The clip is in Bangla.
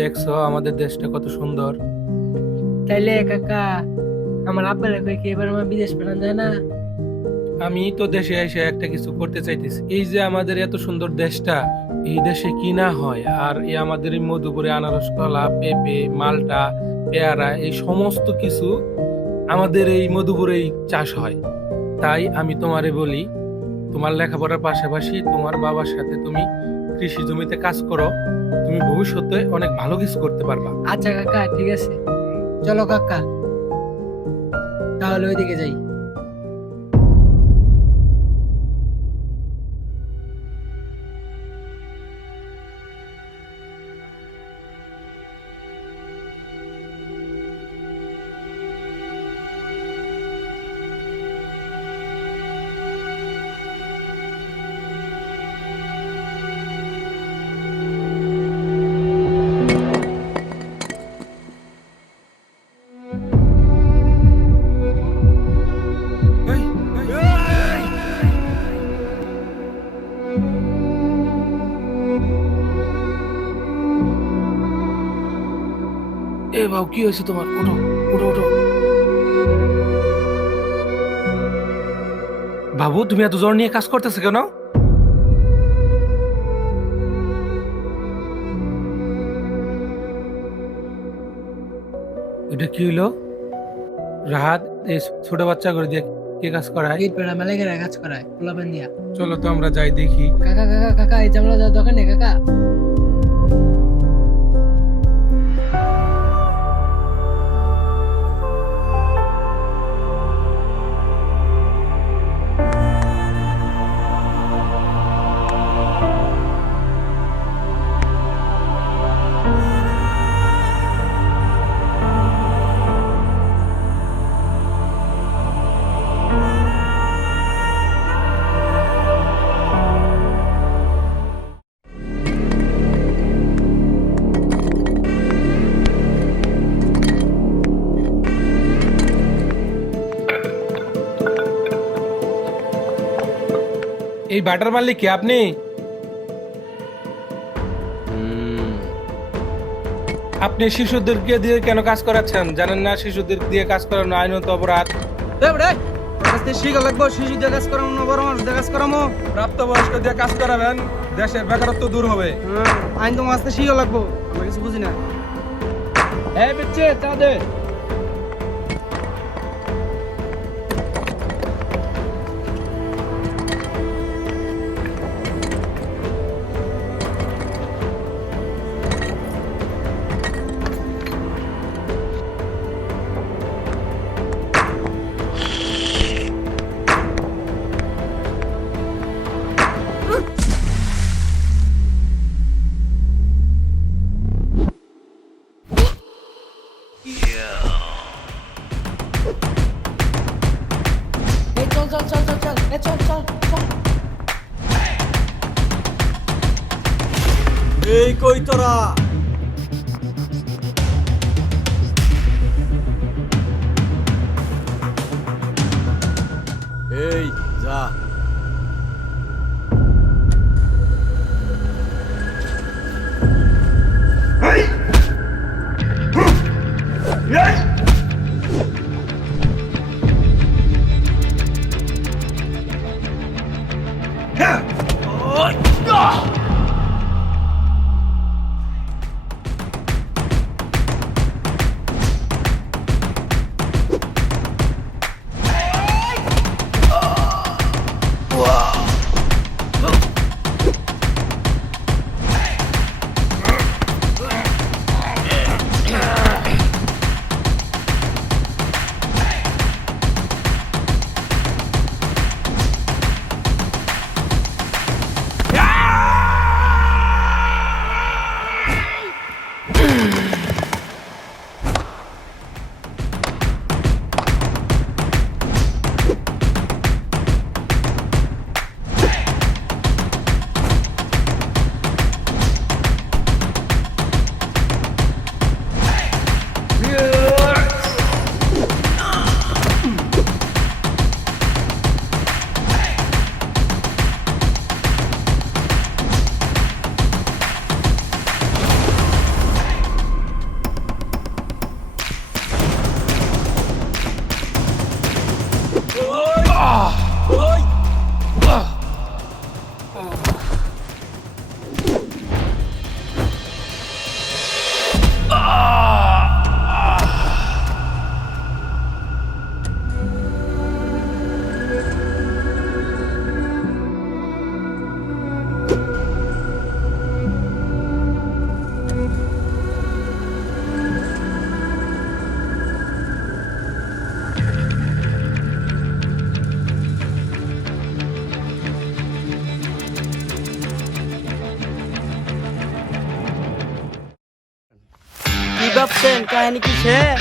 দেখছো আমাদের দেশটা কত সুন্দর। তাইলে কাকা, আমার আব্বারে কই কি এবার আমার বিদেশ পাঠান যায় না? আমি তো দেশে এসে একটা কিছু করতে চাইতেছি। এই যে আমাদের এত সুন্দর দেশটা, এই দেশে কি না হয়। আর এই আমাদের এই মধুপুরে আনারস, কলা, পেঁপে, মালটা, পেয়ারা, এই সমস্ত কিছু আমাদের এই মধুপুরেই চাষ হয়। তাই আমি তোমারে বলি, তোমার লেখাপড়ার পাশাপাশি তোমার বাবার সাথে তুমি কৃষি জমিতে কাজ করো। তুমি ভবিষ্যতে অনেক ভালো কিছু করতে পারবা। আচ্ছা কাকা, ঠিক আছে, চলো কাকা, তাহলে ওইদিকে যাই। এই, এই, এ বাবু, কি হয়েছে তোমার? ওঠো, ওঠো, ওঠো। বাবু, তুমি এত জ্বর নিয়ে কাজ করতেছো কেন? এটা কি হইলো? রাহাত, এই ছোট বাচ্চা করে দিয়ে কে কাজ করায়? গেট পেড়া মেলাগেরা কাজ করায় পোলাপান দিয়া। চলো তো আমরা যাই দেখি। কাকা কাকা কাকা, এই চামড়া যাওয়ার দোকানে কাকা। এই বাটার মালিক কে আপনি? আপনি শিশুদেরকে দিয়ে কেন কাজ করাচ্ছেন? জানেন না শিশুদের দিয়ে কাজ করানো আইনত অপরাধ? শিখা লাগবো, শিশু দিয়ে কাজ করামো না বড় মানুষ দিয়ে কাজ করামো? প্রাপ্তবয়স্ক দিয়ে কাজ করাবেন, দেশের বেকারত্ব দূর হবে। আইন তো মাসতে শিখা লাগবো, আমরা কিছু বুঝি না। এই বেচে চা দে। এই চল চল চল চল চল, এই চল চল চল। এই কই তোরা? এই যা। ভাবছেন কাহিনী কি শেষ?